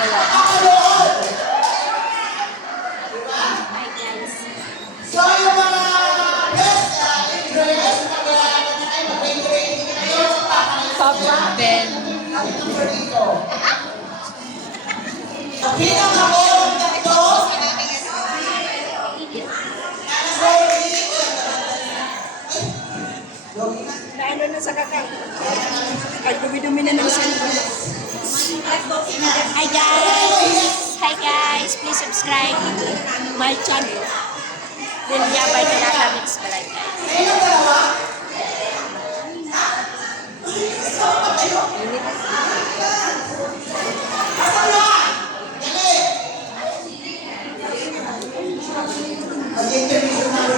Wala. Hi guys. So, yung mga guys, pag-alaman na kayo, mag-rating na kayo, Papa Ben. ang number dito. Ang pinaka-meron na ito, Naano na sa kakao. Ay, dumi-dumi na ng cellphone. Hi guys! Hi guys! Please subscribe my channel. Then Yabay Talaka Mix Balay guys. ayun ang dalawa. Kasama! Dali! Mag-interview sa mga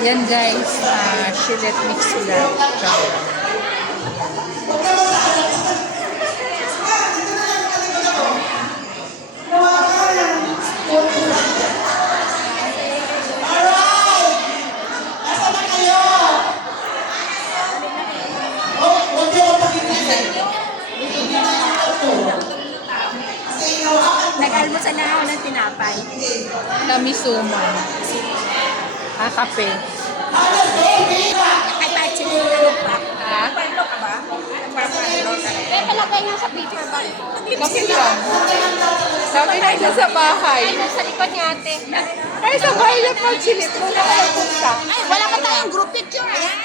Yan guys, Shilet Mix Vlog channel. Nag-almusal na ako ng tinapay. Kami suman. Kape. Ay, bakit sinunod pa? Ha? Palo ka ba? May palagay nga sa paper bag. Kape lang. Sabi na isa sa bahay. Ay, nasa likod niya ate. Ay, sa bahay na pagsilit mo na kayo punta. Ay, wala ka tayong group picture. Ayan.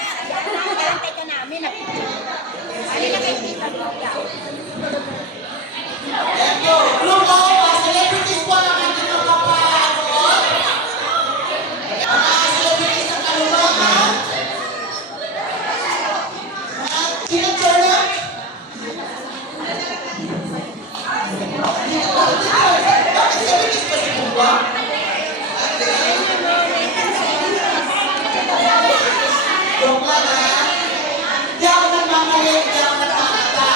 Garantay ka namin. Alin na kayo dito. celebrities po ang ating mga kapanood. Mga celebrities ng Kaloocan. Sino Chorna? Bakit celebrities pa si Buwa? Joke lang ha. Di ako nagmamali, di ako nagkakata.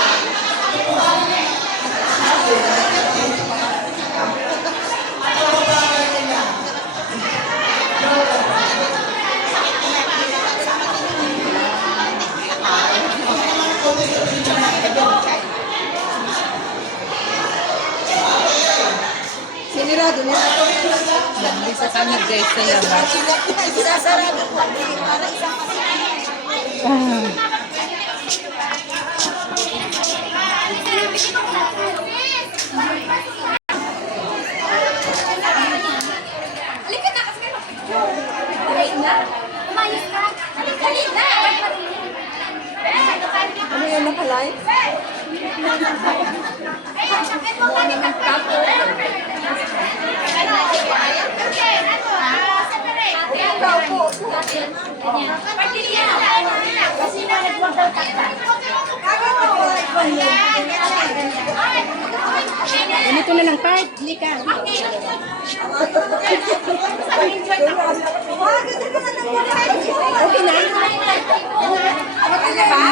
Sinirado niya. Isa kami guys sa labas. Isasarado po. Para isang Halika na kasi Halika na. Umayos ka. Halika na. Ano yan nakalay? Sakit mo ka ng tapo. Kasi na nagwagdaw takta. Ganito na lang part. Halika. Okay na? Okay na ba?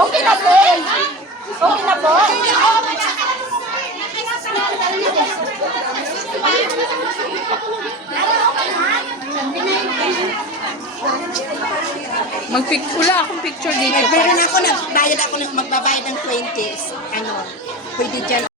Okay na po. Okay na po. Wala akong picture dito. Meron ako, magbabayad ng 20s. Ano, pwede dyan.